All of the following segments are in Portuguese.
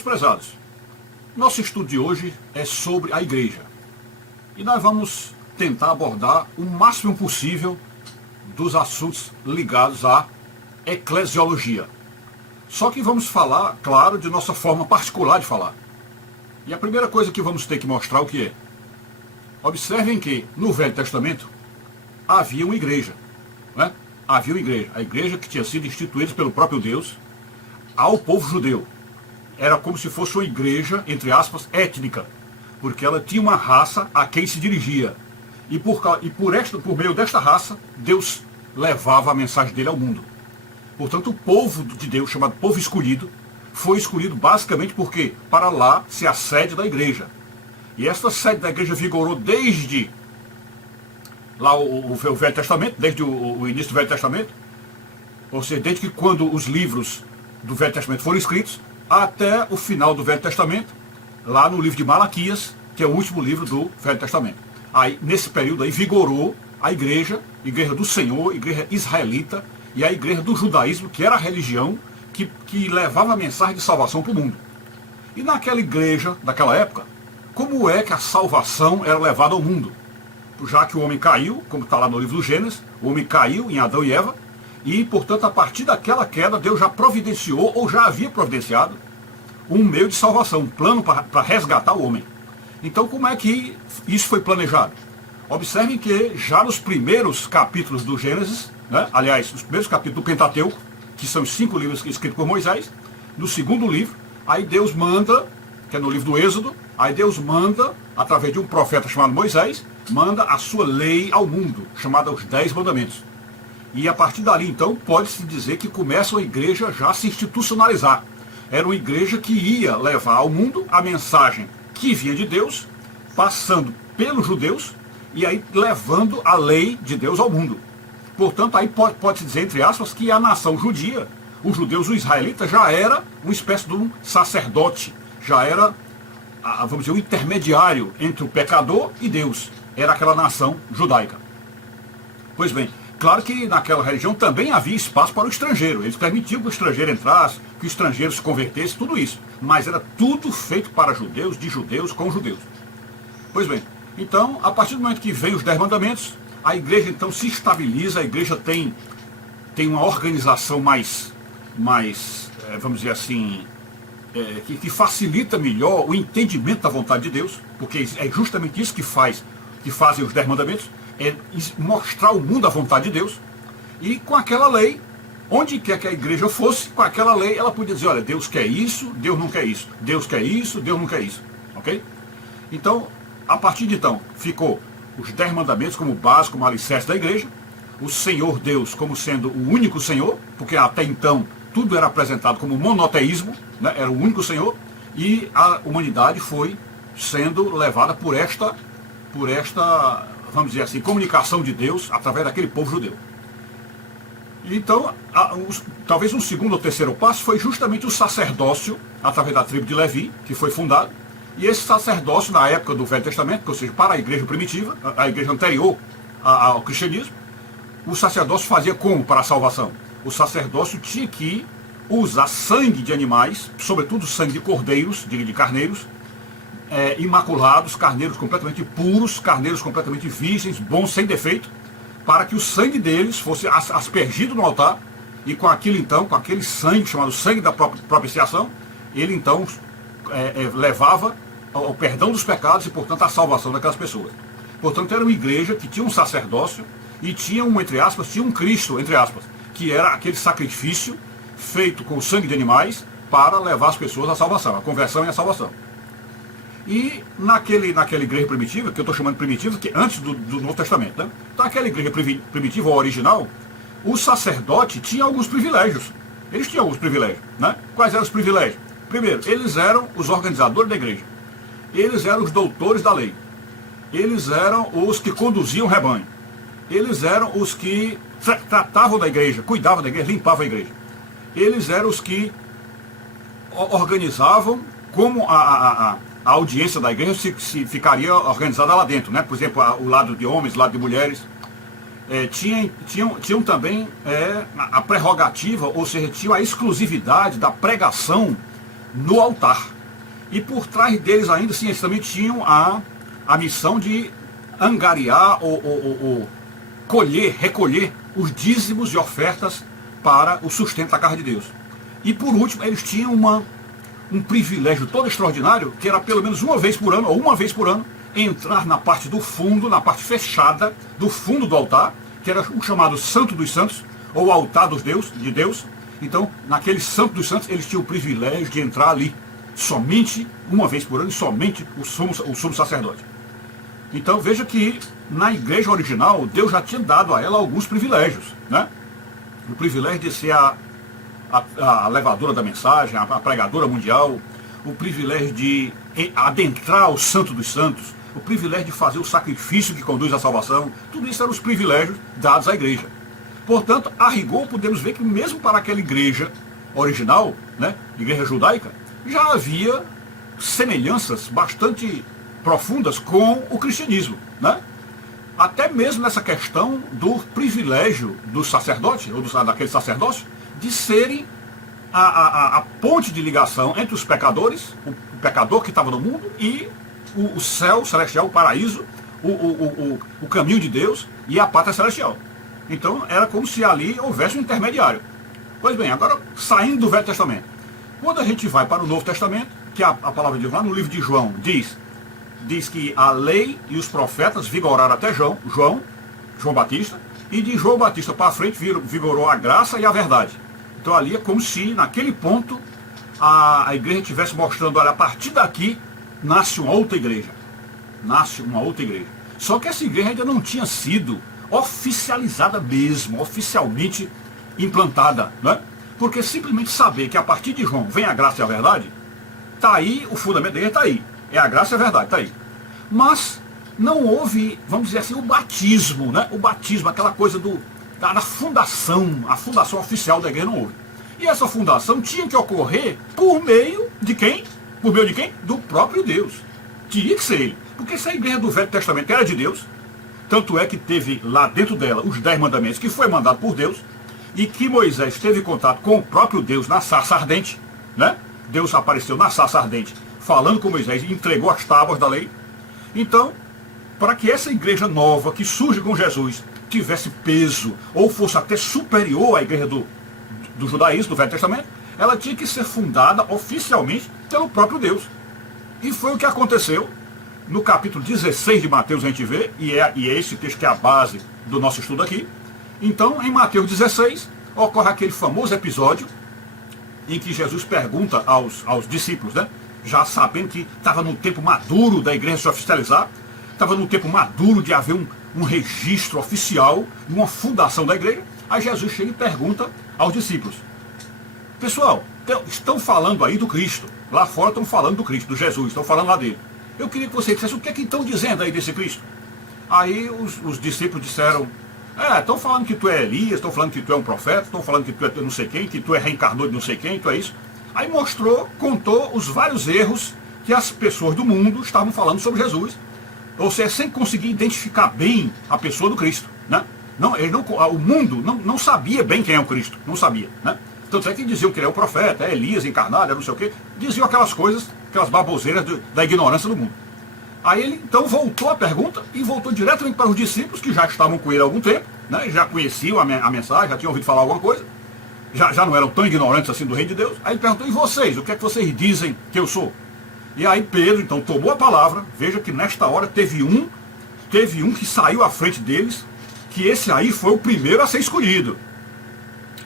Meus prezados, nosso estudo de hoje é sobre a igreja. E nós vamos tentar abordar o máximo possível dos assuntos ligados à eclesiologia. Só que vamos falar, claro, de nossa forma particular de falar. E a primeira coisa que vamos ter que mostrar o que é. Observem que no Velho Testamento havia uma igreja. Né? Havia uma igreja. A igreja que tinha sido instituída pelo próprio Deus ao povo judeu. Era como se fosse uma igreja, entre aspas, étnica. Porque ela tinha uma raça a quem se dirigia. E por meio desta raça, Deus levava a mensagem dele ao mundo. Portanto, o povo de Deus, chamado povo escolhido, foi escolhido basicamente porque para lá se a sede da igreja. E esta sede da igreja vigorou desde lá o Velho Testamento, desde o início do Velho Testamento, ou seja, desde que quando os livros do Velho Testamento foram escritos, até o final do Velho Testamento, lá no livro de Malaquias, que é o último livro do Velho Testamento. Aí, nesse período aí, vigorou a igreja do Senhor, igreja israelita, e a igreja do judaísmo, que era a religião que levava a mensagem de salvação para o mundo. E naquela igreja, daquela época, como é que a salvação era levada ao mundo? Já que o homem caiu, como está lá no livro do Gênesis, o homem caiu em Adão e Eva, e, portanto, a partir daquela queda, Deus já providenciou, ou já havia providenciado, um meio de salvação, um plano para resgatar o homem. Então, como é que isso foi planejado? Observem que já nos primeiros capítulos do Gênesis, né, aliás, os primeiros capítulos do Pentateuco, que são os 5 livros escritos por Moisés, no segundo livro, aí Deus manda, que é no livro do Êxodo, aí Deus manda, através de um profeta chamado Moisés, manda a sua lei ao mundo, chamada os 10 mandamentos. E a partir dali, então, pode-se dizer que começa a igreja já a se institucionalizar. Era uma igreja que ia levar ao mundo a mensagem que vinha de Deus, passando pelos judeus, e aí levando a lei de Deus ao mundo. Portanto, aí pode-se dizer, entre aspas, que a nação judia, os judeus, os israelitas, já era uma espécie de um sacerdote, já era, vamos dizer, um intermediário entre o pecador e Deus. Era aquela nação judaica. Pois bem, claro que naquela religião também havia espaço para o estrangeiro. Eles permitiam que o estrangeiro entrasse, que o estrangeiro se convertesse, tudo isso. Mas era tudo feito para judeus, de judeus, com judeus. Pois bem, então, a partir do momento que vem os 10 mandamentos, a igreja então se estabiliza, a igreja tem uma organização mais vamos dizer assim, que facilita melhor o entendimento da vontade de Deus, porque é justamente isso que fazem os 10 mandamentos, é mostrar ao mundo a vontade de Deus. E com aquela lei, onde quer que a igreja fosse, com aquela lei ela podia dizer, olha, Deus quer isso, Deus não quer isso, Deus quer isso, Deus não quer isso, ok? Então, a partir de então, ficou os 10 mandamentos como base, como alicerce da igreja, o Senhor Deus como sendo o único Senhor, porque até então tudo era apresentado como monoteísmo, né? Era o único Senhor, e a humanidade foi sendo levada por esta, vamos dizer assim, comunicação de Deus através daquele povo judeu. Então, talvez um segundo ou terceiro passo foi justamente o sacerdócio, através da tribo de Levi, que foi fundado. E esse sacerdócio, na época do Velho Testamento, ou seja, para a igreja primitiva, a igreja anterior ao cristianismo, o sacerdócio fazia como para a salvação? O sacerdócio tinha que usar sangue de animais, sobretudo sangue de cordeiros, de carneiros, imaculados, carneiros completamente puros, carneiros completamente virgens, bons, sem defeito, para que o sangue deles fosse aspergido no altar, e com aquilo então, com aquele sangue, chamado sangue da propiciação, ele então levava ao perdão dos pecados e, portanto, à salvação daquelas pessoas. Portanto, era uma igreja que tinha um sacerdócio e tinha um Cristo, entre aspas, que era aquele sacrifício feito com o sangue de animais para levar as pessoas à salvação, à conversão e à salvação. E naquela igreja primitiva, que eu estou chamando de primitiva, que é antes do Novo Testamento, né? Então, aquela igreja primitiva ou original, o sacerdote tinha alguns privilégios. Eles tinham alguns privilégios, né? Quais eram os privilégios? Primeiro, eles eram os organizadores da igreja. Eles eram os doutores da lei. Eles eram os que conduziam o rebanho. Eles eram os que tratavam da igreja, cuidavam da igreja, limpavam a igreja. Eles eram os que organizavam como a audiência da igreja se ficaria organizada lá dentro, né? Por exemplo, o lado de homens, o lado de mulheres. Tinham também a prerrogativa, ou seja, tinham a exclusividade da pregação no altar. E por trás deles ainda, sim, eles também tinham a missão de angariar ou recolher os dízimos e ofertas para o sustento da casa de Deus. E por último, eles tinham um privilégio todo extraordinário, que era pelo menos uma vez por ano, ou uma vez por ano, entrar na parte do fundo, na parte fechada do fundo do altar, que era o chamado Santo dos Santos, ou altar de Deus. Então, naquele Santo dos Santos, eles tinham o privilégio de entrar ali, somente uma vez por ano, e somente o sumo sacerdote. Então, veja que na igreja original, Deus já tinha dado a ela alguns privilégios, né? O privilégio de ser a levadora da mensagem, a pregadora mundial, o privilégio de adentrar o Santo dos Santos, o privilégio de fazer o sacrifício que conduz à salvação. Tudo isso eram os privilégios dados à igreja. Portanto, a rigor, podemos ver que mesmo para aquela igreja original, né, igreja judaica, já havia semelhanças bastante profundas com o cristianismo, né? Até mesmo nessa questão do privilégio dos sacerdotes, ou daquele sacerdócio, de serem a ponte de ligação entre os pecadores, o pecador que estava no mundo, e o céu celestial, o paraíso, o caminho de Deus e a pátria celestial. Então era como se ali houvesse um intermediário. Pois bem, agora saindo do Velho Testamento. Quando a gente vai para o Novo Testamento, que a palavra de Deus lá no livro de João diz que a lei e os profetas vigoraram até João Batista, e de João Batista para frente vigorou a graça e a verdade. Então ali é como se naquele ponto a igreja estivesse mostrando, olha, a partir daqui nasce uma outra igreja. Nasce uma outra igreja. Só que essa igreja ainda não tinha sido oficializada mesmo, oficialmente implantada, né? Porque simplesmente saber que a partir de João vem a graça e a verdade, está aí, o fundamento da igreja está aí. É a graça e a verdade, está aí. Mas não houve, vamos dizer assim, o batismo, né? O batismo, aquela coisa da fundação, a fundação oficial da igreja não houve. E essa fundação tinha que ocorrer por meio de quem? Por meio de quem? Do próprio Deus. Tinha que ser ele. Porque se a igreja do Velho Testamento era de Deus, tanto é que teve lá dentro dela os 10 mandamentos, que foi mandado por Deus, e que Moisés teve contato com o próprio Deus na sarça ardente, né? Deus apareceu na sarça ardente, falando com Moisés e entregou as tábuas da lei. Então, para que essa igreja nova que surge com Jesus tivesse peso, ou fosse até superior à igreja do judaísmo, do Velho Testamento, ela tinha que ser fundada oficialmente pelo próprio Deus. E foi o que aconteceu no capítulo 16 de Mateus, a gente vê, e é esse texto que é a base do nosso estudo aqui. Então, em Mateus 16, ocorre aquele famoso episódio em que Jesus pergunta aos discípulos, né? Já sabendo que estava no tempo maduro da igreja se oficializar, estava no tempo maduro de haver um registro oficial, uma fundação da igreja. Aí Jesus chega e pergunta aos discípulos: pessoal, estão falando aí do Cristo, lá fora estão falando do Cristo, do Jesus, estão falando lá dele. Eu queria que vocês dissessem o que é que estão dizendo aí desse Cristo. Aí os discípulos disseram: estão falando que tu é Elias, estão falando que tu é um profeta, estão falando que tu é não sei quem, que tu é reencarnou de não sei quem, tu é isso. Aí contou os vários erros que as pessoas do mundo estavam falando sobre Jesus, ou seja, sem conseguir identificar bem a pessoa do Cristo, né? O mundo não sabia bem quem é o Cristo, não sabia, né? Tanto é que diziam que ele é o profeta, é Elias encarnado, é não sei o quê, diziam aquelas coisas, aquelas baboseiras da ignorância do mundo. Aí ele então voltou a pergunta e voltou diretamente para os discípulos que já estavam com ele há algum tempo, né? Já conheciam a mensagem, já tinham ouvido falar alguma coisa, já não eram tão ignorantes assim do reino de Deus. Aí ele perguntou: e vocês, o que é que vocês dizem que eu sou? E aí Pedro então tomou a palavra. Veja que nesta hora teve um que saiu à frente deles, que esse aí foi o primeiro a ser escolhido.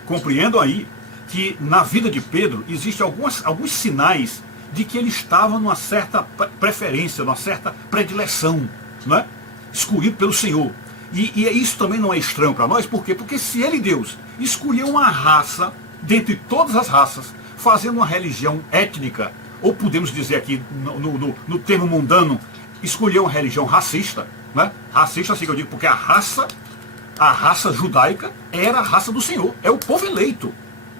Compreendam aí que na vida de Pedro existem alguns sinais de que ele estava numa certa preferência, numa certa predileção, não é? Escolhido pelo Senhor. E isso também não é estranho para nós, por quê? Porque se ele, Deus, escolheu uma raça, dentre todas as raças, fazendo uma religião étnica, ou podemos dizer aqui, no termo mundano, escolheu uma religião racista, né? Racista, assim que eu digo, porque a raça judaica era a raça do Senhor, é o povo eleito.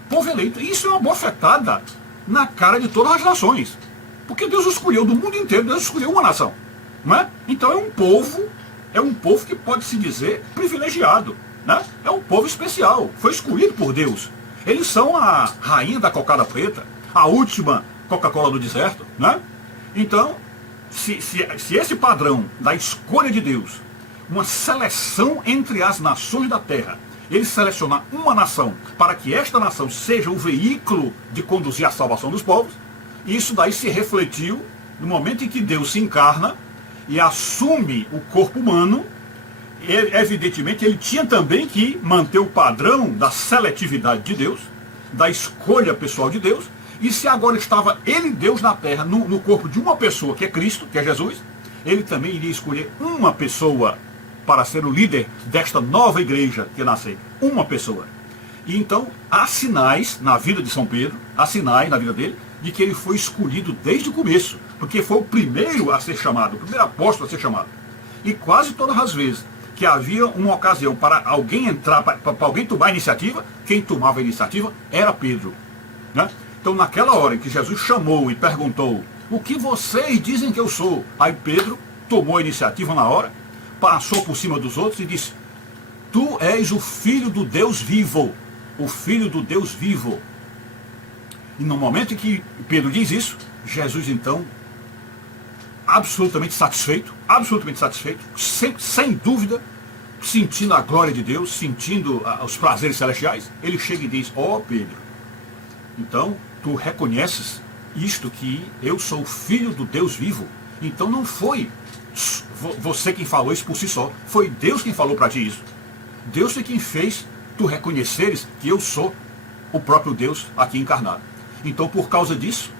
Povo eleito. E isso é uma bofetada na cara de todas as nações. Porque Deus escolheu do mundo inteiro, Deus escolheu uma nação. Não é? Então é um povo que pode se dizer privilegiado. Né? É um povo especial, foi escolhido por Deus. Eles são a rainha da cocada preta, a última Coca-Cola do deserto, né? Então, se esse padrão da escolha de Deus, uma seleção entre as nações da terra, ele selecionar uma nação para que esta nação seja o veículo de conduzir a salvação dos povos, isso daí se refletiu no momento em que Deus se encarna e assume o corpo humano. Evidentemente, ele tinha também que manter o padrão da seletividade de Deus, da escolha pessoal de Deus, e se agora estava ele, Deus, na terra, no corpo de uma pessoa, que é Cristo, que é Jesus, ele também iria escolher uma pessoa para ser o líder desta nova igreja que nasce. Uma pessoa. E então, há sinais na vida de São Pedro, há sinais na vida dele, de que ele foi escolhido desde o começo, porque foi o primeiro a ser chamado, o primeiro apóstolo a ser chamado. E quase todas as vezes que havia uma ocasião para alguém entrar, para alguém tomar a iniciativa, quem tomava a iniciativa era Pedro, né? Então, naquela hora em que Jesus chamou e perguntou: o que vocês dizem que eu sou? Aí Pedro tomou a iniciativa na hora, passou por cima dos outros e disse: tu és o Filho do Deus vivo, o Filho do Deus vivo. E no momento em que Pedro diz isso, Jesus então, absolutamente satisfeito, sem dúvida, sentindo a glória de Deus, sentindo os prazeres celestiais, ele chega e diz: ó Pedro, então tu reconheces isto, que eu sou o Filho do Deus vivo? Então não foi você quem falou isso por si só, foi Deus quem falou para ti isso. Deus foi quem fez tu reconheceres que eu sou o próprio Deus aqui encarnado. Então, por causa disso,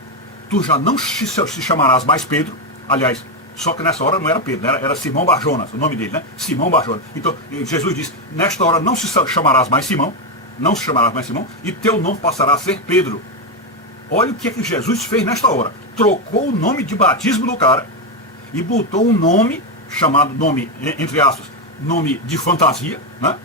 tu já não se chamarás mais Pedro. Aliás, só que nessa hora não era Pedro, era Simão Barjonas, o nome dele, né? Simão Barjonas. Então, Jesus disse: nesta hora não se chamarás mais Simão, e teu nome passará a ser Pedro. Olha o que é que Jesus fez nesta hora. Trocou o nome de batismo do cara e botou um nome, chamado nome, entre aspas, nome de fantasia, né?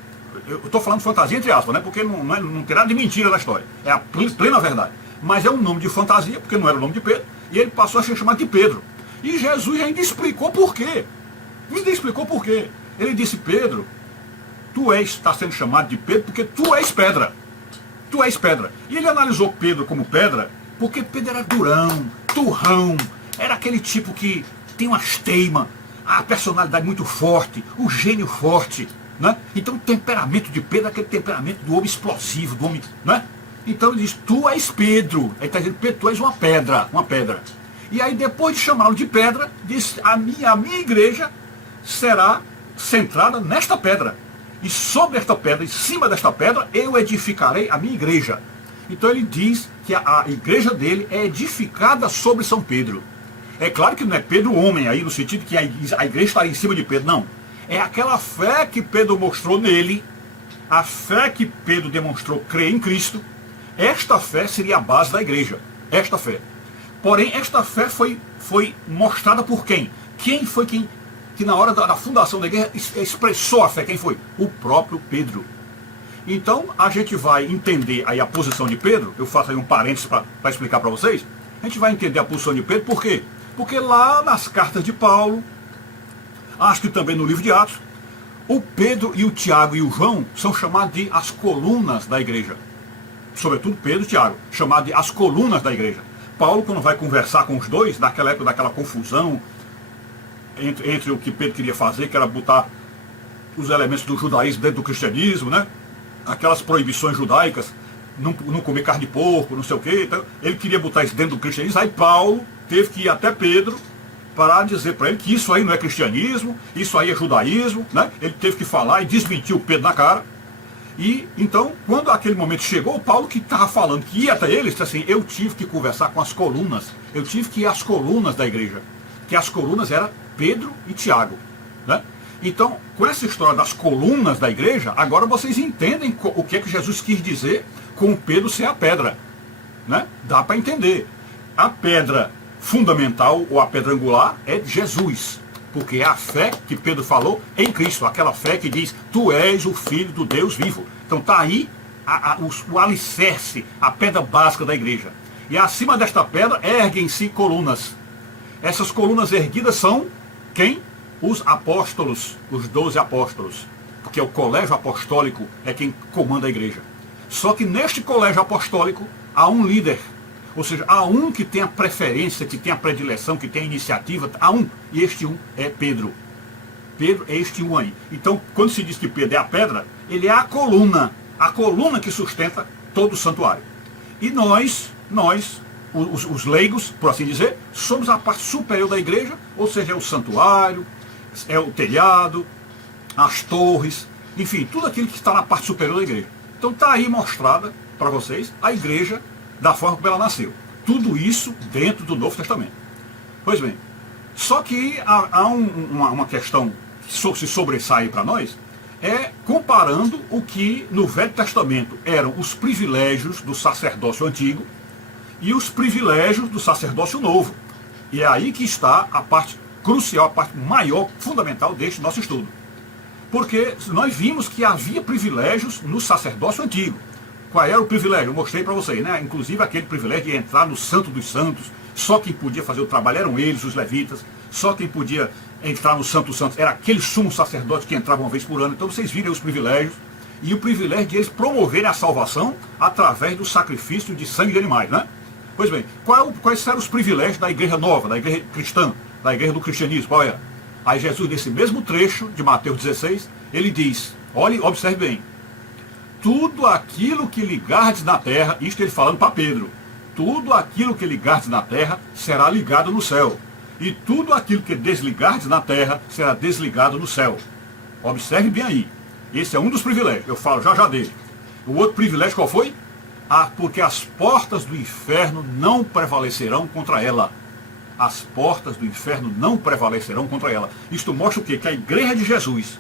Eu estou falando fantasia entre aspas, né? Porque não tem nada de mentira na história. É a plena verdade. Mas é um nome de fantasia, porque não era o nome de Pedro, e ele passou a ser chamado de Pedro. E Jesus ainda explicou por quê. Ele disse: Pedro, tu está sendo chamado de Pedro porque tu és pedra. Tu és pedra. E ele analisou Pedro como pedra, porque Pedro era durão, turrão, era aquele tipo que tem umas teimas, a personalidade muito forte, o gênio forte, né? Então o temperamento de Pedro é aquele temperamento do homem explosivo, do homem, né? Então ele diz: tu és Pedro. Ele está dizendo: Pedro, tu és uma pedra. E aí, depois de chamá-lo de pedra, diz: a minha igreja será centrada nesta pedra. E sobre esta pedra, em cima desta pedra, eu edificarei a minha igreja. Então ele diz que a igreja dele é edificada sobre São Pedro. É claro que não é Pedro homem aí, no sentido que a igreja está em cima de Pedro, não. É aquela fé que Pedro mostrou nele, a fé que Pedro demonstrou crer em Cristo. Esta fé seria a base da igreja, esta fé. Porém, esta fé foi mostrada por quem? Quem foi que na hora da fundação da igreja expressou a fé? Quem foi? O próprio Pedro. Então, a gente vai entender aí a posição de Pedro. Eu faço aí um parênteses para explicar para vocês. A gente vai entender a posição de Pedro, por quê? Porque lá nas cartas de Paulo, acho que também no livro de Atos, o Pedro e o Tiago e o João são chamados de as colunas da igreja. Sobretudo Pedro e Tiago, chamados de as colunas da igreja. Paulo, quando vai conversar com os dois, naquela época daquela confusão entre o que Pedro queria fazer, que era botar os elementos do judaísmo dentro do cristianismo, né? Aquelas proibições judaicas, não comer carne de porco, não sei o quê. Então, ele queria botar isso dentro do cristianismo. Aí Paulo teve que ir até Pedro para dizer para ele que isso aí não é cristianismo, isso aí é judaísmo, né? Ele teve que falar e desmentir o Pedro na cara. E então, quando aquele momento chegou, o Paulo, que estava falando que ia até ele, disse assim: eu tive que conversar com as colunas, eu tive que ir às colunas da igreja, que as colunas eram Pedro e Tiago, né? Então, com essa história das colunas da igreja, agora vocês entendem o que é que Jesus quis dizer com Pedro ser a pedra, né? Dá para entender. A pedra fundamental, ou a pedra angular, é Jesus. Porque é a fé que Pedro falou em Cristo, aquela fé que diz: tu és o Filho do Deus vivo. Então está aí o alicerce, a pedra básica da igreja. E acima desta pedra erguem-se colunas. Essas colunas erguidas são quem? Os apóstolos, os 12 apóstolos. Porque o colégio apostólico é quem comanda a igreja. Só que neste colégio apostólico há um líder. Ou seja, há um que tem a preferência, que tem a predileção, que tem a iniciativa, há um, e este um é Pedro. Pedro é este um aí. Então, quando se diz que Pedro é a pedra, ele é a coluna que sustenta todo o santuário. E nós, os leigos, por assim dizer, somos a parte superior da igreja, ou seja, é o santuário, é o telhado, as torres, enfim, tudo aquilo que está na parte superior da igreja. Então está aí mostrada para vocês a igreja da forma como ela nasceu. Tudo isso dentro do Novo Testamento. Pois bem, só que há uma questão que se sobressai para nós, é comparando o que no Velho Testamento eram os privilégios do sacerdócio antigo e os privilégios do sacerdócio novo. E é aí que está a parte crucial, a parte maior, fundamental deste nosso estudo. Porque nós vimos que havia privilégios no sacerdócio antigo. Qual era o privilégio? Eu mostrei para vocês, né? Inclusive aquele privilégio de entrar no Santo dos Santos. Só quem podia fazer o trabalho eram eles, os levitas. Só quem podia entrar no Santo dos Santos era aquele sumo sacerdote que entrava uma vez por ano. Então vocês viram os privilégios. E o privilégio de eles promoverem a salvação através do sacrifício de sangue de animais, né? Pois bem, quais eram os privilégios da igreja nova, da igreja cristã, da igreja do cristianismo? Qual era? Aí Jesus, nesse mesmo trecho de Mateus 16, ele diz, olhe, observe bem, tudo aquilo que ligardes na terra, isto ele falando para Pedro, tudo aquilo que ligardes na terra será ligado no céu, e tudo aquilo que desligardes na terra será desligado no céu. Observe bem aí, esse é um dos privilégios, eu falo já dele. O outro privilégio qual foi? Porque as portas do inferno não prevalecerão contra ela. As portas do inferno não prevalecerão contra ela. Isto mostra o quê? Que a igreja de Jesus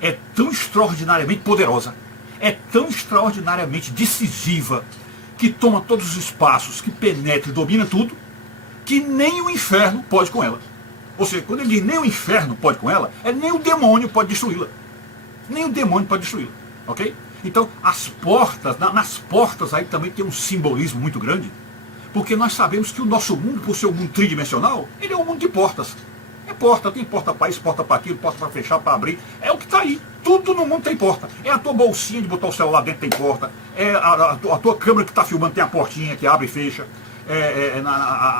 é tão extraordinariamente poderosa, é tão extraordinariamente decisiva, que toma todos os espaços, que penetra e domina tudo, que nem o inferno pode com ela. Ou seja, quando ele diz nem o inferno pode com ela, nem o demônio pode destruí-la. Nem o demônio pode destruí-la. Ok? Então, as portas, nas portas aí também tem um simbolismo muito grande, porque nós sabemos que o nosso mundo, por ser um mundo tridimensional, ele é um mundo de portas. É porta, tem porta para isso, porta para aquilo, porta para fechar, para abrir. É o que está aí. Tudo no mundo tem porta. É a tua bolsinha de botar o celular dentro tem porta. É a tua câmera que está filmando tem a portinha que abre e fecha.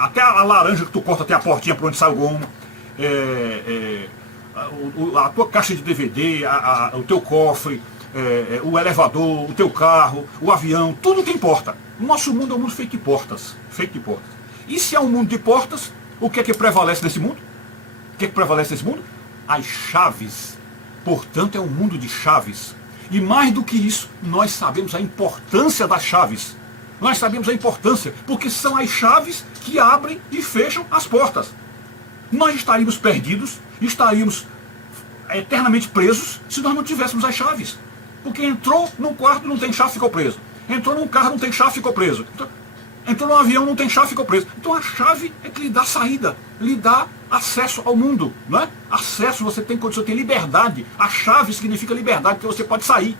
Até a laranja que tu corta tem a portinha para onde sai o gomo. A tua caixa de DVD, o teu cofre, o elevador, o teu carro, o avião, tudo tem porta. O nosso mundo é um mundo feito de portas. Feito de portas. E se é um mundo de portas, o que é que prevalece nesse mundo? O que é que prevalece nesse mundo? As chaves. Portanto, é um mundo de chaves. E mais do que isso, nós sabemos a importância das chaves. Nós sabemos a importância, porque são as chaves que abrem e fecham as portas. Nós estaríamos perdidos, estaríamos eternamente presos, se nós não tivéssemos as chaves. Porque entrou num quarto, não tem chave, ficou preso. Entrou num carro, não tem chave, ficou preso. Entrou num avião, não tem chave, ficou preso. Então a chave é que lhe dá saída, lhe dá acesso ao mundo, não é? Acesso, você tem condição, tem liberdade. A chave significa liberdade, porque você pode sair.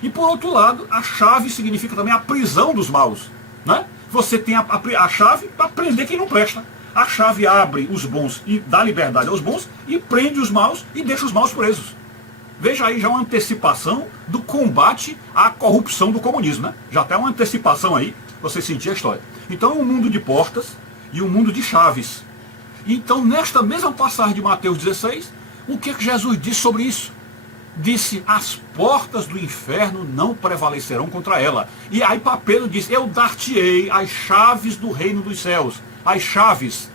E por outro lado, a chave significa também a prisão dos maus, né? Você tem a chave para prender quem não presta. A chave abre os bons e dá liberdade aos bons e prende os maus e deixa os maus presos. Veja aí já uma antecipação do combate à corrupção do comunismo, né? Já tem uma antecipação aí, você sentir a história. Então é um mundo de portas e um mundo de chaves. Então nesta mesma passagem de Mateus 16, o que Jesus disse sobre isso? Disse, as portas do inferno não prevalecerão contra ela. E aí para Pedro disse, eu dar-te-ei as chaves do reino dos céus. As chaves.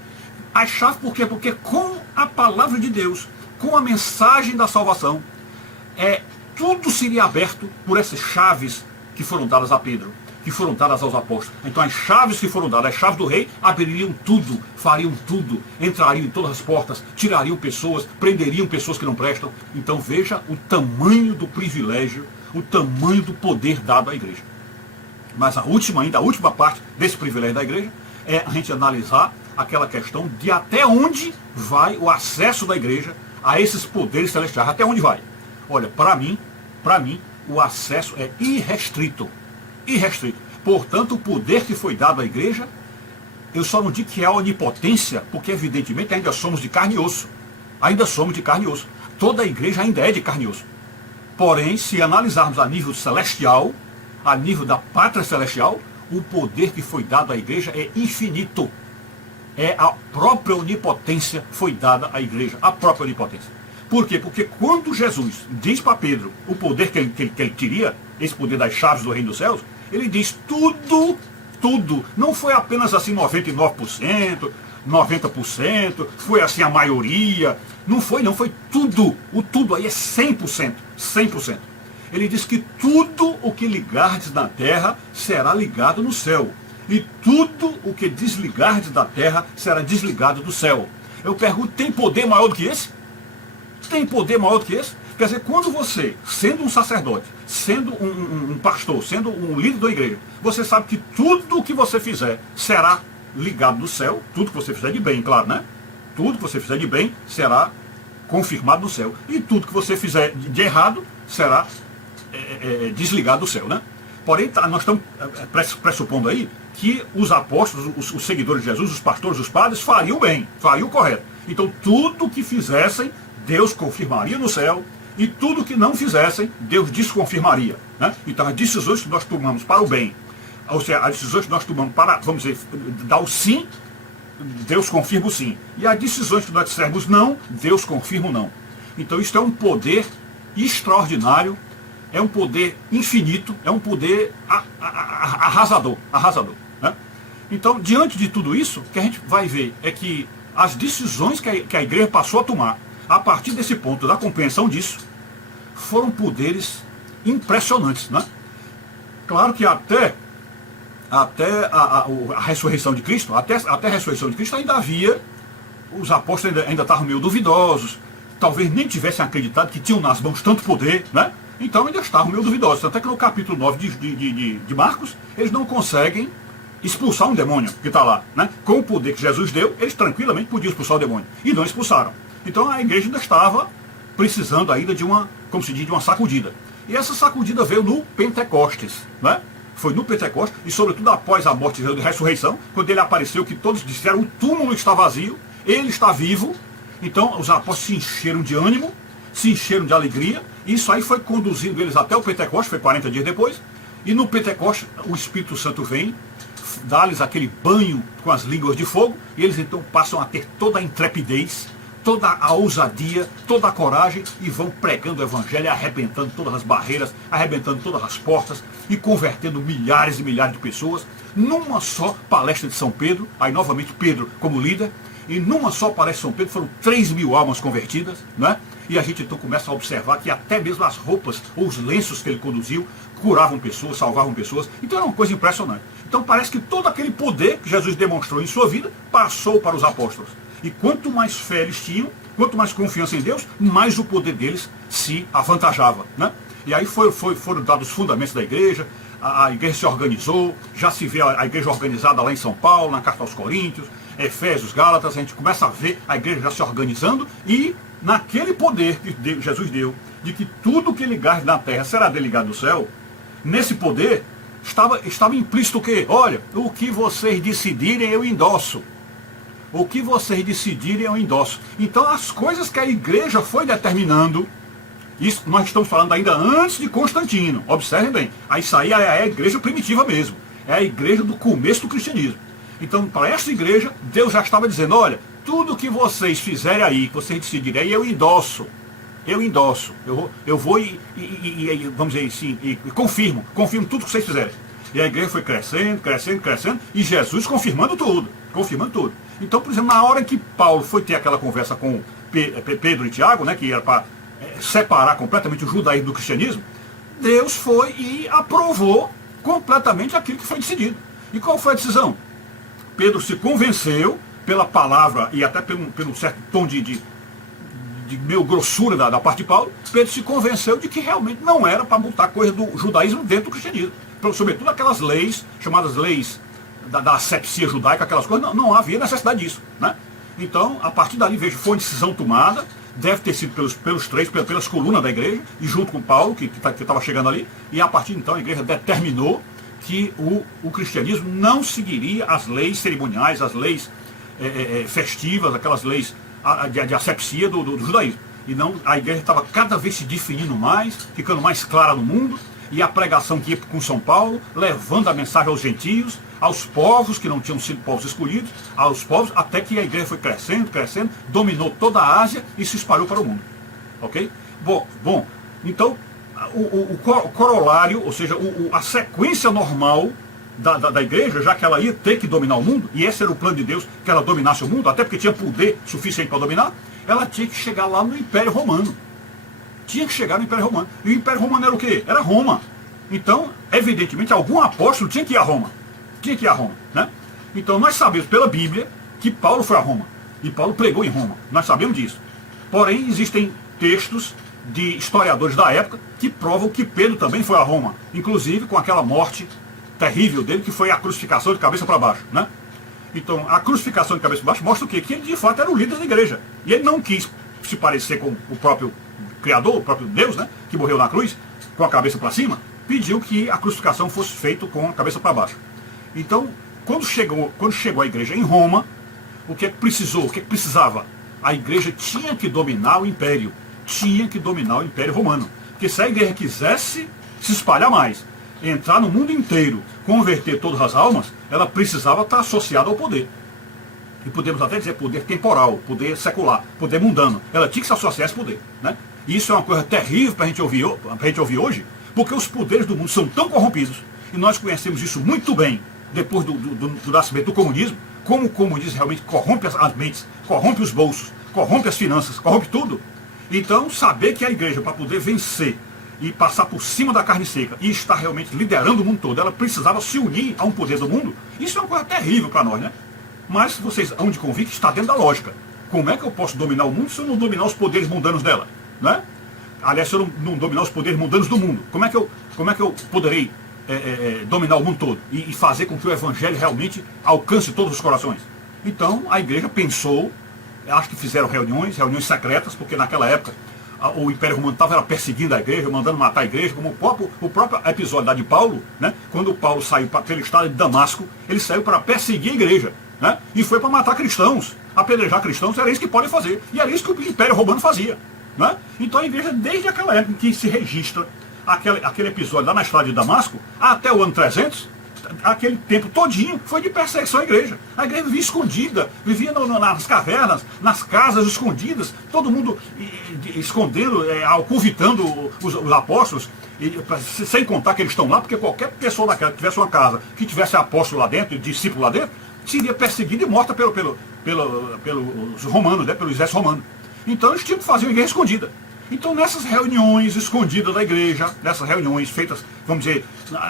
As chaves por quê? Porque com a palavra de Deus, com a mensagem da salvação, tudo seria aberto por essas chaves que foram dadas a Pedro, que foram dadas aos apóstolos. Então as chaves que foram dadas, as chaves do rei, abririam tudo, fariam tudo, entrariam em todas as portas, tirariam pessoas, prenderiam pessoas que não prestam. Então veja o tamanho do privilégio, o tamanho do poder dado à igreja. Mas a última parte desse privilégio da igreja é a gente analisar aquela questão de até onde vai o acesso da igreja a esses poderes celestiais, até onde vai. Olha, para mim, o acesso é irrestrito. Irrestrito. Portanto, o poder que foi dado à igreja, eu só não digo que é a onipotência, porque evidentemente ainda somos de carne e osso. Ainda somos de carne e osso. Toda a igreja ainda é de carne e osso. Porém, se analisarmos a nível celestial, a nível da pátria celestial, o poder que foi dado à igreja é infinito. É a própria onipotência foi dada à igreja, a própria onipotência. Por quê? Porque quando Jesus diz para Pedro o poder que ele teria, esse poder das chaves do reino dos céus, ele diz tudo, tudo. Não foi apenas assim 99%, 90%, foi assim a maioria. Não foi, foi tudo. O tudo aí é 100%, 100%. Ele diz que tudo o que ligardes na terra será ligado no céu. E tudo o que desligardes da terra será desligado do céu. Eu pergunto, tem poder maior do que esse? Tem poder maior do que esse? Quer dizer, quando você, sendo um sacerdote, sendo um pastor, sendo um líder da igreja, você sabe que tudo o que você fizer será ligado no céu, tudo que você fizer de bem, claro, né? Tudo que você fizer de bem será confirmado no céu. E tudo que você fizer de errado será desligado do céu, né? Porém, nós estamos pressupondo aí que os apóstolos, os seguidores de Jesus, os pastores, os padres, fariam bem, fariam o correto. Então, tudo que fizessem, Deus confirmaria no céu, e tudo que não fizessem, Deus desconfirmaria, né? Então, as decisões que nós tomamos para o bem, ou seja, as decisões que nós tomamos para, vamos dizer, dar o sim, Deus confirma o sim. E as decisões que nós dissermos não, Deus confirma o não. Então, isso é um poder extraordinário, é um poder infinito, é um poder arrasador, né? Então, diante de tudo isso, o que a gente vai ver é que as decisões que a igreja passou a tomar, a partir desse ponto da compreensão disso, foram poderes impressionantes, né? Claro que até a ressurreição de Cristo, até a ressurreição de Cristo ainda havia, os apóstolos ainda estavam meio duvidosos, talvez nem tivessem acreditado que tinham nas mãos tanto poder, né? Então ainda estavam meio duvidosos. Até que no capítulo 9 de Marcos, eles não conseguem expulsar um demônio que está lá, né? Com o poder que Jesus deu, eles tranquilamente podiam expulsar o demônio. E não expulsaram. Então a igreja ainda estava precisando ainda de uma, como se diz, de uma sacudida. E essa sacudida veio no Pentecostes, né? Foi no Pentecostes, e sobretudo após a morte e ressurreição, quando ele apareceu, que todos disseram, o túmulo está vazio, ele está vivo. Então os apóstolos se encheram de ânimo, se encheram de alegria, e isso aí foi conduzindo eles até o Pentecostes, foi 40 dias depois, e no Pentecostes o Espírito Santo vem, dá-lhes aquele banho com as línguas de fogo, e eles então passam a ter toda a intrepidez, toda a ousadia, toda a coragem, e vão pregando o evangelho, arrebentando todas as barreiras, arrebentando todas as portas, e convertendo milhares e milhares de pessoas, numa só palestra de São Pedro, aí novamente Pedro como líder, e numa só palestra de São Pedro foram 3.000 almas convertidas, né? E a gente então começa a observar que até mesmo as roupas ou os lenços que ele conduziu curavam pessoas, salvavam pessoas. Então era uma coisa impressionante. Então parece que todo aquele poder que Jesus demonstrou em sua vida passou para os apóstolos. E quanto mais fé eles tinham, quanto mais confiança em Deus, mais o poder deles se avantajava, né? E aí foram dados os fundamentos da igreja, a igreja se organizou, já se vê a igreja organizada lá em São Paulo, na Carta aos Coríntios, Efésios, Gálatas, a gente começa a ver a igreja já se organizando, e naquele poder que Jesus deu, de que tudo que ligar na terra será ligado no céu, nesse poder estava implícito o quê? Olha, o que vocês decidirem eu endosso. O que vocês decidirem eu endosso. Então as coisas que a igreja foi determinando, isso nós estamos falando ainda antes de Constantino, observem bem, isso aí é a igreja primitiva mesmo, é a igreja do começo do cristianismo. Então para essa igreja, Deus já estava dizendo, olha, tudo que vocês fizerem aí, que vocês decidirem aí, eu endosso, eu vou e vamos dizer assim, e confirmo tudo que vocês fizerem. E a igreja foi crescendo, e Jesus confirmando tudo. Então, por exemplo, na hora que Paulo foi ter aquela conversa com Pedro e Tiago, né, que era para separar completamente o judaísmo do cristianismo, Deus foi e aprovou completamente aquilo que foi decidido. E qual foi a decisão? Pedro se convenceu pela palavra e até pelo certo tom de meio grossura da parte de Paulo, Pedro se convenceu de que realmente não era para botar coisa do judaísmo dentro do cristianismo. Sobretudo aquelas leis, chamadas leis da asepsia judaica, aquelas coisas, não havia necessidade disso, né? Então, a partir dali, vejo, foi uma decisão tomada, deve ter sido pelos três, pelas colunas da igreja, e junto com Paulo, que estava chegando ali, e a partir de então a igreja determinou que o cristianismo não seguiria as leis cerimoniais, as leis festivas, aquelas leis de asepsia do judaísmo. E não, a igreja estava cada vez se definindo mais, ficando mais clara no mundo, e a pregação que ia com São Paulo, levando a mensagem aos gentios, aos povos que não tinham sido povos escolhidos, aos povos, até que a igreja foi crescendo, crescendo, dominou toda a Ásia e se espalhou para o mundo. Ok? Bom, então, o corolário, ou seja, a sequência normal da igreja, já que ela ia ter que dominar o mundo, e esse era o plano de Deus, que ela dominasse o mundo, até porque tinha poder suficiente para dominar, ela tinha que chegar lá no Império Romano. Tinha que chegar no Império Romano. E o Império Romano era o quê? Era Roma. Então, evidentemente, algum apóstolo tinha que ir a Roma. Tinha que ir a Roma, né? Então, nós sabemos pela Bíblia que Paulo foi a Roma. E Paulo pregou em Roma. Nós sabemos disso. Porém, existem textos de historiadores da época que provam que Pedro também foi a Roma. Inclusive com aquela morte terrível dele, que foi a crucificação de cabeça para baixo, né? Então, a crucificação de cabeça para baixo mostra o quê? Que ele, de fato, era o líder da igreja. E ele não quis se parecer com o próprio Criador, o próprio Deus, né? Que morreu na cruz, com a cabeça para cima, pediu que a crucificação fosse feita com a cabeça para baixo. Então, quando chegou a igreja em Roma, o que é que precisou? O que é que precisava? A igreja tinha que dominar o império. Tinha que dominar o Império Romano. Porque se a igreja quisesse se espalhar mais, entrar no mundo inteiro, converter todas as almas, ela precisava estar associada ao poder. E podemos até dizer poder temporal, poder secular, poder mundano. Ela tinha que se associar a esse poder, né? E isso é uma coisa terrível para a gente ouvir hoje, porque os poderes do mundo são tão corrompidos, e nós conhecemos isso muito bem, depois do nascimento do comunismo, como o comunismo realmente corrompe as mentes, corrompe os bolsos, corrompe as finanças, corrompe tudo. Então, saber que a igreja, para poder vencer e passar por cima da carne seca e estar realmente liderando o mundo todo, ela precisava se unir a um poder do mundo, isso é uma coisa terrível para nós, né? Mas vocês hão de convir que está dentro da lógica. Como é que eu posso dominar o mundo se eu não dominar os poderes mundanos dela, né? Aliás, se eu não dominar os poderes mundanos do mundo, como é que eu poderei dominar o mundo todo e fazer com que o evangelho realmente alcance todos os corações? Então, a igreja pensou, acho que fizeram reuniões secretas, porque naquela época o Império Romano estava perseguindo a igreja, mandando matar a igreja, como o próprio episódio lá de Paulo, né? Quando Paulo saiu para aquele estado de Damasco, ele saiu para perseguir a igreja, né? E foi para matar cristãos, apedrejar cristãos, era isso que podem fazer. E era isso que o Império Romano fazia, né? Então a igreja, desde aquela época em que se registra aquele episódio lá na estrada de Damasco, até o ano 300, aquele tempo todinho foi de perseguição à igreja. A igreja vivia escondida, vivia nas cavernas, nas casas escondidas, todo mundo escondendo, alcovitando os apóstolos, sem contar que eles estão lá, porque qualquer pessoa daquela que tivesse uma casa, que tivesse apóstolo lá dentro, discípulo lá dentro, seria perseguida e morta pelos romanos, né, pelo exército romano. Então eles tinham que fazer uma igreja escondida. Então nessas reuniões escondidas da igreja, nessas reuniões feitas, vamos dizer,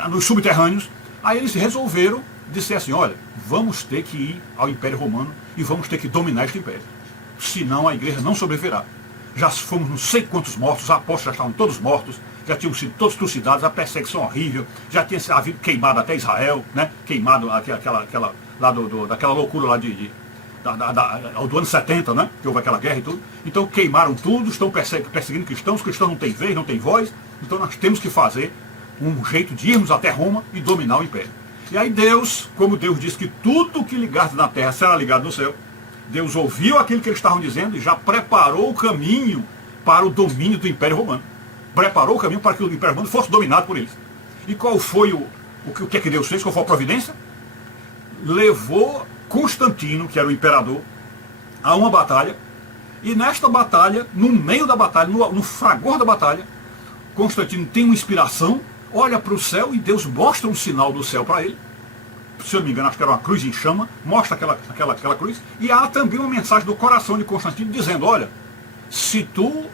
nos subterrâneos, aí eles resolveram dizer assim, olha, vamos ter que ir ao Império Romano e vamos ter que dominar este império. Senão a igreja não sobreviverá. Já fomos não sei quantos mortos, os apóstolos já estavam todos mortos, já tinham sido todos trucidados, a perseguição horrível, já tinha havido queimado até Israel, né? Queimado daquela loucura lá do ano 70, né? Que houve aquela guerra e tudo. Então queimaram tudo, estão perseguindo cristãos, os cristãos não têm vez, não têm voz, então nós temos que fazer um jeito de irmos até Roma e dominar o império. E aí Deus, como Deus disse que tudo que ligares na terra será ligado no céu, Deus ouviu aquilo que eles estavam dizendo e já preparou o caminho para o domínio do Império Romano. Preparou o caminho para que o Império Romano fosse dominado por eles. E qual foi o que é que Deus fez? Qual foi a providência? Levou Constantino, que era o imperador, a uma batalha, e nesta batalha, no meio da batalha, no fragor da batalha, Constantino tem uma inspiração, olha para o céu e Deus mostra um sinal do céu para ele. Se eu não me engano, acho que era uma cruz em chama, mostra aquela cruz, e há também uma mensagem do coração de Constantino dizendo, olha, se tu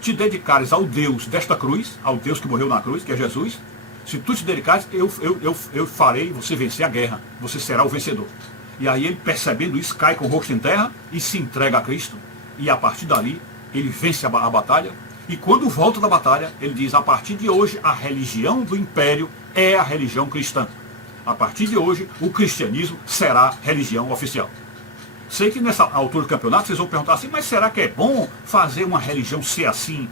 te dedicares ao Deus desta cruz, ao Deus que morreu na cruz, que é Jesus, se tu te dedicares, eu farei você vencer a guerra, você será o vencedor. E aí ele, percebendo isso, cai com o rosto em terra e se entrega a Cristo, e a partir dali ele vence a batalha. E quando volta da batalha, ele diz, a partir de hoje, a religião do império é a religião cristã. A partir de hoje, o cristianismo será religião oficial. Sei que nessa altura do campeonato vocês vão perguntar assim, mas será que é bom fazer uma religião ser assim,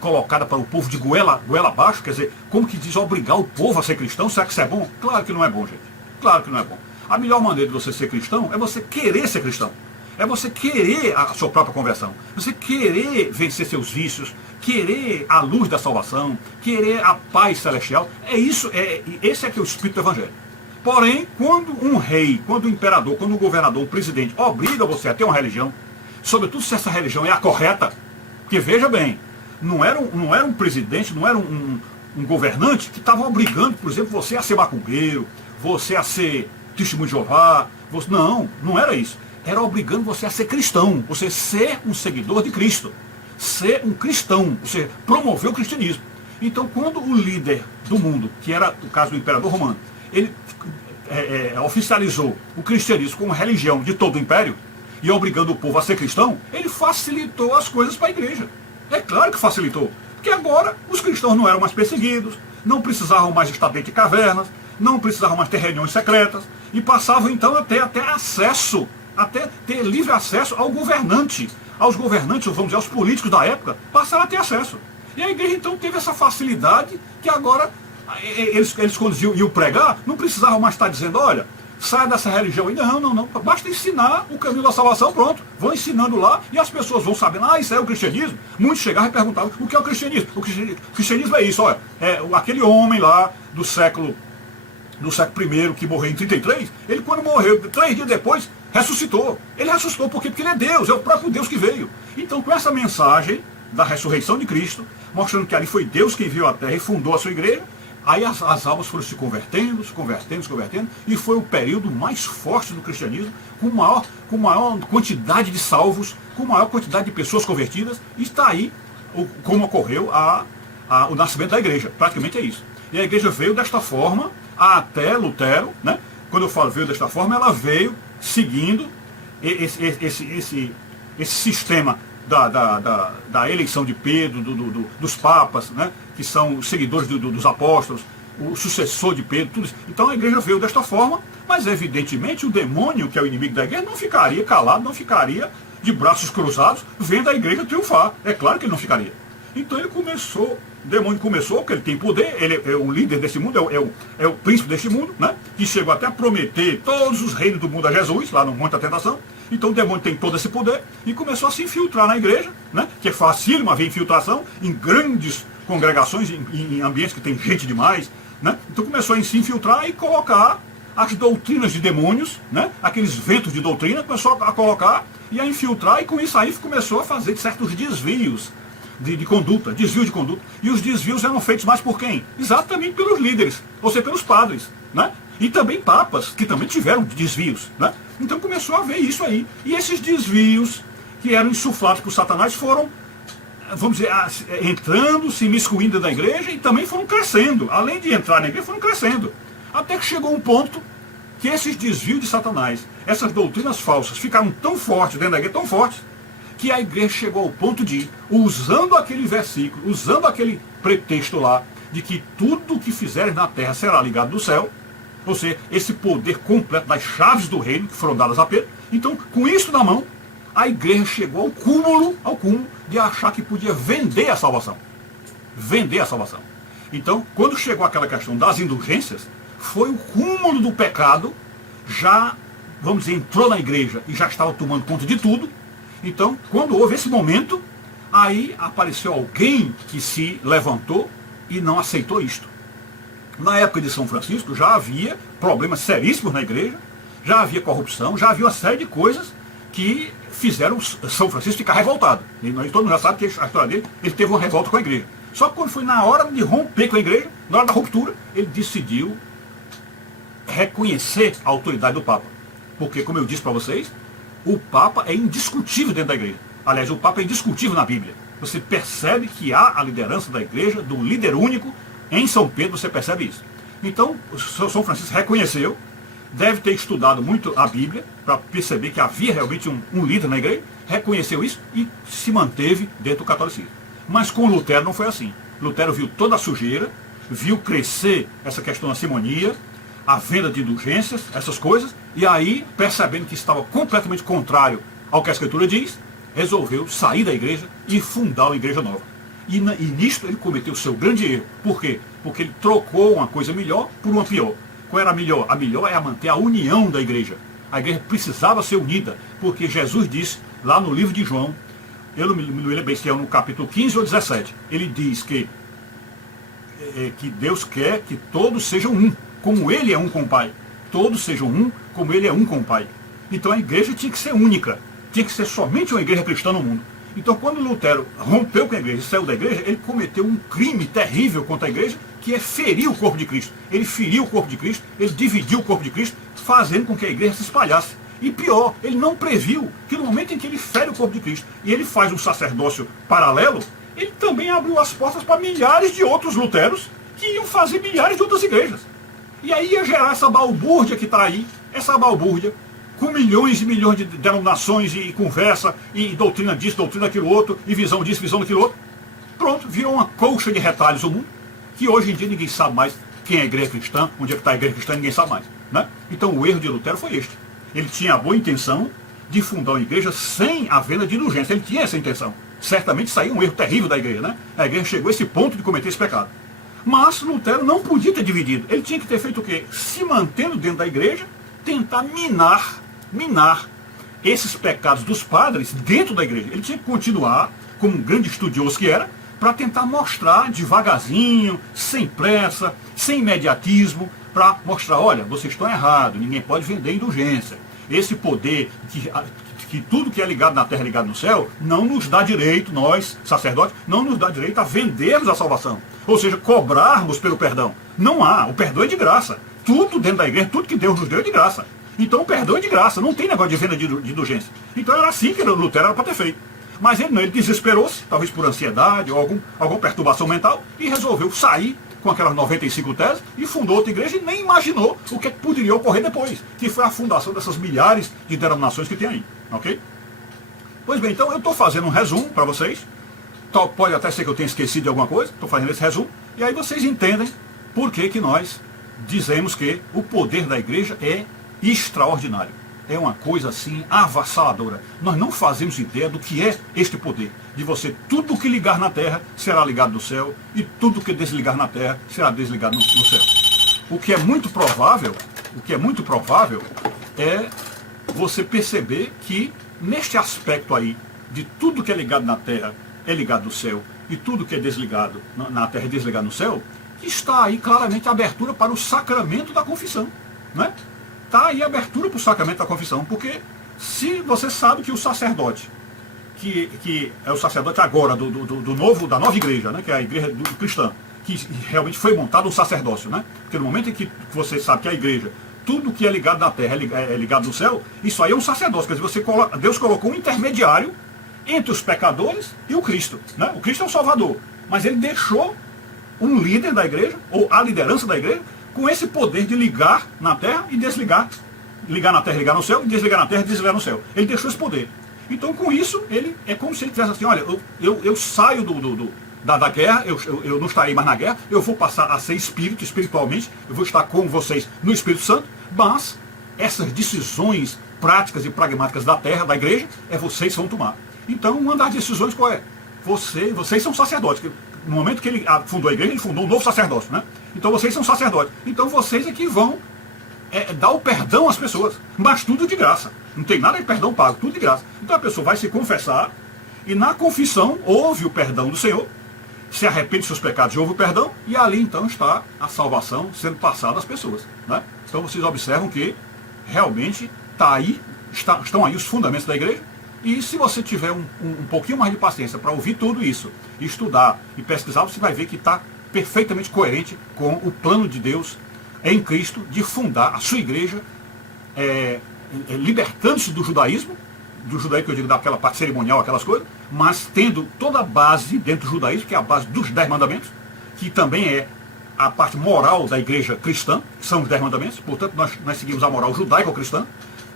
colocada para o povo de goela abaixo? Quer dizer, como que diz, obrigar o povo a ser cristão? Será que isso é bom? Claro que não é bom, gente. Claro que não é bom. A melhor maneira de você ser cristão é você querer ser cristão. É você querer a sua própria conversão. Você querer vencer seus vícios, querer a luz da salvação, querer a paz celestial. Esse é que é o espírito do evangelho. Porém, quando um rei, quando um imperador, quando um governador, um presidente obriga você a ter uma religião, sobretudo se essa religião é a correta, porque veja bem, não era um presidente, não era um governante que estava obrigando, por exemplo, você a ser macumbeiro, você a ser testemunho de Jeová. Não era isso. Era obrigando você a ser cristão, você ser um seguidor de Cristo, ser um cristão, você promover o cristianismo. Então, quando o líder do mundo, que era o caso do imperador romano, ele oficializou o cristianismo como religião de todo o império, e obrigando o povo a ser cristão, ele facilitou as coisas para a igreja. É claro que facilitou, porque agora os cristãos não eram mais perseguidos, não precisavam mais estar dentro de cavernas, não precisavam mais ter reuniões secretas, e passavam então até acesso, até ter livre acesso ao governante, aos governantes, vamos dizer, aos políticos da época, passaram a ter acesso. E a igreja então teve essa facilidade que agora eles quando iam pregar, não precisavam mais estar dizendo, olha, sai dessa religião aí. Não. Basta ensinar o caminho da salvação, pronto. Vão ensinando lá e as pessoas vão sabendo, isso é o cristianismo. Muitos chegavam e perguntavam, o que é o cristianismo? O cristianismo é isso, olha, aquele homem lá do século I, que morreu em 33, ele quando morreu, 3 dias depois, ressuscitou. Ele ressuscitou por quê? Porque ele é Deus, é o próprio Deus que veio. Então, com essa mensagem da ressurreição de Cristo, mostrando que ali foi Deus quem veio à terra e fundou a sua igreja, aí as almas foram se convertendo, e foi o período mais forte do cristianismo, com maior quantidade de salvos, com maior quantidade de pessoas convertidas, e está aí como ocorreu o nascimento da igreja. Praticamente é isso. E a igreja veio desta forma até Lutero, né? Quando eu falo veio desta forma, ela veio seguindo esse sistema da eleição de Pedro, dos papas, né, que são os seguidores dos apóstolos, o sucessor de Pedro, tudo isso. Então a igreja veio desta forma, mas evidentemente o demônio, que é o inimigo da igreja, não ficaria calado, não ficaria de braços cruzados vendo a igreja triunfar. É claro que ele não ficaria. Então o demônio começou, porque ele tem poder, ele é o líder desse mundo, é o príncipe deste mundo, né, que chegou até a prometer todos os reinos do mundo a Jesus, lá no Monte da Tentação. Então o demônio tem todo esse poder e começou a se infiltrar na igreja, né, que é facílimo haver infiltração em grandes congregações, em ambientes que tem gente demais, né. Então começou a se infiltrar e colocar as doutrinas de demônios, né, aqueles ventos de doutrina, começou a colocar e a infiltrar, e com isso aí começou a fazer certos desvios de conduta, desvio de conduta. E os desvios eram feitos mais por quem? Exatamente pelos líderes, ou seja, pelos padres, né? E também papas, que também tiveram desvios, né? Então começou a ver isso aí. E esses desvios que eram insuflados por Satanás foram, vamos dizer, entrando, se imiscuindo da igreja, e também foram crescendo. Além de entrar na igreja, foram crescendo. Até que chegou um ponto que esses desvios de Satanás, essas doutrinas falsas, ficaram tão fortes dentro da igreja, tão fortes, que a igreja chegou ao ponto de, usando aquele versículo, usando aquele pretexto lá, de que tudo que fizeres na terra será ligado do céu, ou seja, esse poder completo das chaves do reino que foram dadas a Pedro. Então, com isso na mão, a igreja chegou ao cúmulo de achar que podia vender a salvação. Vender a salvação. Então, quando chegou aquela questão das indulgências, foi o cúmulo do pecado, já, vamos dizer, entrou na igreja e já estava tomando conta de tudo. Então, quando houve esse momento, aí apareceu alguém que se levantou e não aceitou isto. Na época de São Francisco já havia problemas seríssimos na igreja, já havia corrupção, já havia uma série de coisas que fizeram São Francisco ficar revoltado. E todo mundo já sabe que a história dele, ele teve uma revolta com a igreja. Só que quando foi na hora de romper com a igreja, na hora da ruptura, ele decidiu reconhecer a autoridade do Papa. Porque, como eu disse para vocês, o Papa é indiscutível dentro da igreja. Aliás, o Papa é indiscutível na Bíblia. Você percebe que há a liderança da igreja, do líder único. Em São Pedro você percebe isso. Então, São Francisco reconheceu, deve ter estudado muito a Bíblia, para perceber que havia realmente um líder na igreja, reconheceu isso e se manteve dentro do catolicismo. Mas com Lutero não foi assim. Lutero viu toda a sujeira, viu crescer essa questão da simonia, a venda de indulgências, essas coisas, e aí, percebendo que estava completamente contrário ao que a Escritura diz, resolveu sair da igreja e fundar uma igreja nova. E nisto ele cometeu o seu grande erro. Por quê? Porque ele trocou uma coisa melhor por uma pior. Qual era a melhor? A melhor é manter a união da igreja. A igreja precisava ser unida, porque Jesus disse, lá no livro de João, eu não me lembro bem se é no capítulo 15 ou 17, ele diz que Deus quer que todos sejam um, como ele é um com o Pai. Todos sejam um, como ele é um com o Pai. Então a igreja tinha que ser única, tinha que ser somente uma igreja cristã no mundo. Então quando Lutero rompeu com a igreja e saiu da igreja, ele cometeu um crime terrível contra a igreja, que é ferir o corpo de Cristo. Ele feriu o corpo de Cristo, ele dividiu o corpo de Cristo, fazendo com que a igreja se espalhasse. E pior, ele não previu que no momento em que ele fere o corpo de Cristo e ele faz um sacerdócio paralelo, ele também abriu as portas para milhares de outros luteros que iam fazer milhares de outras igrejas. E aí ia gerar essa balbúrdia que está aí, essa balbúrdia, com milhões e milhões de denominações e conversa, e doutrina disso, doutrina daquilo outro, e visão disso, visão daquilo outro. Pronto, virou uma colcha de retalhos o mundo, que hoje em dia ninguém sabe mais quem é a igreja cristã, onde é que está a igreja cristã, ninguém sabe mais. Né? Então o erro de Lutero foi este. Ele tinha a boa intenção de fundar uma igreja sem a venda de indulgência. Ele tinha essa intenção. Certamente saiu um erro terrível da igreja. Né? A igreja chegou a esse ponto de cometer esse pecado. Mas Lutero não podia ter dividido. Ele tinha que ter feito o quê? Se mantendo dentro da igreja, tentar minar esses pecados dos padres dentro da igreja. Ele tinha que continuar, como um grande estudioso que era, para tentar mostrar devagarzinho, sem pressa, sem imediatismo, para mostrar, olha, vocês estão errados, ninguém pode vender indulgência. Esse poder que tudo que é ligado na terra é ligado no céu, não nos dá direito, nós, sacerdotes, não nos dá direito a vendermos a salvação. Ou seja, cobrarmos pelo perdão. Não há, o perdão é de graça. Tudo dentro da igreja, tudo que Deus nos deu é de graça. Então o perdão é de graça, não tem negócio de venda de indulgência. Então era assim que Lutero era para ter feito. Mas ele não, ele desesperou-se, talvez por ansiedade ou alguma perturbação mental, e resolveu sair com aquelas 95 teses e fundou outra igreja e nem imaginou o que poderia ocorrer depois, que foi a fundação dessas milhares de denominações que tem aí. Ok? Pois bem, então eu estou fazendo um resumo para vocês. Pode até ser que eu tenha esquecido de alguma coisa, estou fazendo esse resumo, e aí vocês entendem por que nós dizemos que o poder da igreja é extraordinário. É uma coisa assim avassaladora. Nós não fazemos ideia do que é este poder. De você, tudo que ligar na terra será ligado no céu, e tudo que desligar na terra será desligado no céu. O que é muito provável é você perceber que neste aspecto aí, de tudo que é ligado na terra é ligado no céu, e tudo que é desligado na terra é desligado no céu, está aí claramente a abertura para o sacramento da confissão. Né? Está aí a abertura para o sacramento da confissão, porque se você sabe que o sacerdote, que é o sacerdote agora da nova igreja, né, que é a igreja cristã, que realmente foi montado um sacerdócio, né? Porque no momento em que você sabe que a igreja, tudo que é ligado na terra é ligado no céu, isso aí é um sacerdócio, quer dizer, Deus colocou um intermediário entre os pecadores e o Cristo. Né? O Cristo é o Salvador, mas ele deixou um líder da igreja, ou a liderança da igreja, com esse poder de ligar na terra e desligar. Ligar na terra e ligar no céu, e desligar na terra e desligar no céu. Ele deixou esse poder. Então com isso, ele é como se ele dissesse assim, olha, eu saio da guerra, eu não estarei mais na guerra, eu vou passar a ser espiritualmente, eu vou estar com vocês no Espírito Santo, mas essas decisões práticas e pragmáticas da terra, da igreja, vocês vão tomar. Então, uma das decisões qual é? Vocês são sacerdotes. No momento que ele fundou a igreja, ele fundou um novo sacerdócio, né? Então vocês são sacerdotes. Então vocês é que vão dar o perdão às pessoas. Mas tudo de graça. Não tem nada de perdão pago, tudo de graça. Então a pessoa vai se confessar e na confissão houve o perdão do Senhor, se arrepende dos seus pecados e houve o perdão, e ali então está a salvação sendo passada às pessoas. Né? Então vocês observam que realmente estão aí os fundamentos da igreja. E se você tiver um pouquinho mais de paciência para ouvir tudo isso, estudar e pesquisar, você vai ver que está perfeitamente coerente com o plano de Deus em Cristo de fundar a sua igreja, libertando-se do judaísmo que eu digo daquela parte cerimonial, aquelas coisas, mas tendo toda a base dentro do judaísmo, que é a base dos 10 mandamentos, que também é a parte moral da igreja cristã, que são os 10 mandamentos, portanto nós seguimos a moral judaico-cristã.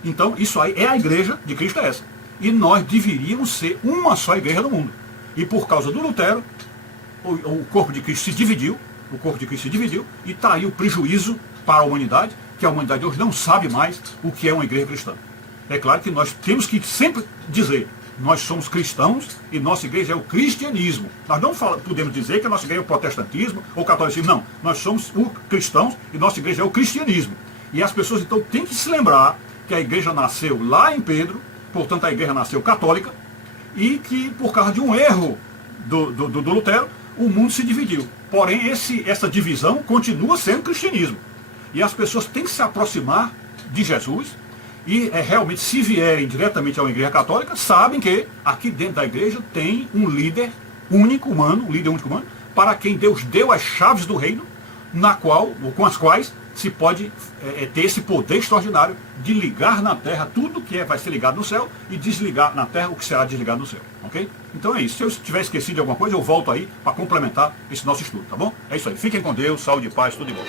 Então isso aí é a igreja de Cristo, é essa. E nós deveríamos ser uma só igreja no mundo. E por causa do Lutero, o corpo de Cristo se dividiu, e está aí o prejuízo para a humanidade, que a humanidade hoje não sabe mais o que é uma igreja cristã. É claro que nós temos que sempre dizer, nós somos cristãos e nossa igreja é o cristianismo. Nós não podemos dizer que a nossa igreja é o protestantismo ou o catolicismo, não. Nós somos cristãos e nossa igreja é o cristianismo. E as pessoas então têm que se lembrar que porque a igreja nasceu lá em Pedro, portanto a igreja nasceu católica, e que por causa de um erro do Lutero, o mundo se dividiu. Porém, essa divisão continua sendo cristianismo. E as pessoas têm que se aproximar de Jesus e realmente, se vierem diretamente a uma igreja católica, sabem que aqui dentro da igreja tem um líder único humano, para quem Deus deu as chaves do reino, com as quais se pode ter esse poder extraordinário de ligar na terra tudo que vai ser ligado no céu e desligar na terra o que será desligado no céu, ok? Então é isso. Se eu tiver esquecido de alguma coisa, eu volto aí para complementar esse nosso estudo, tá bom? É isso aí. Fiquem com Deus, saúde e paz, tudo de bom.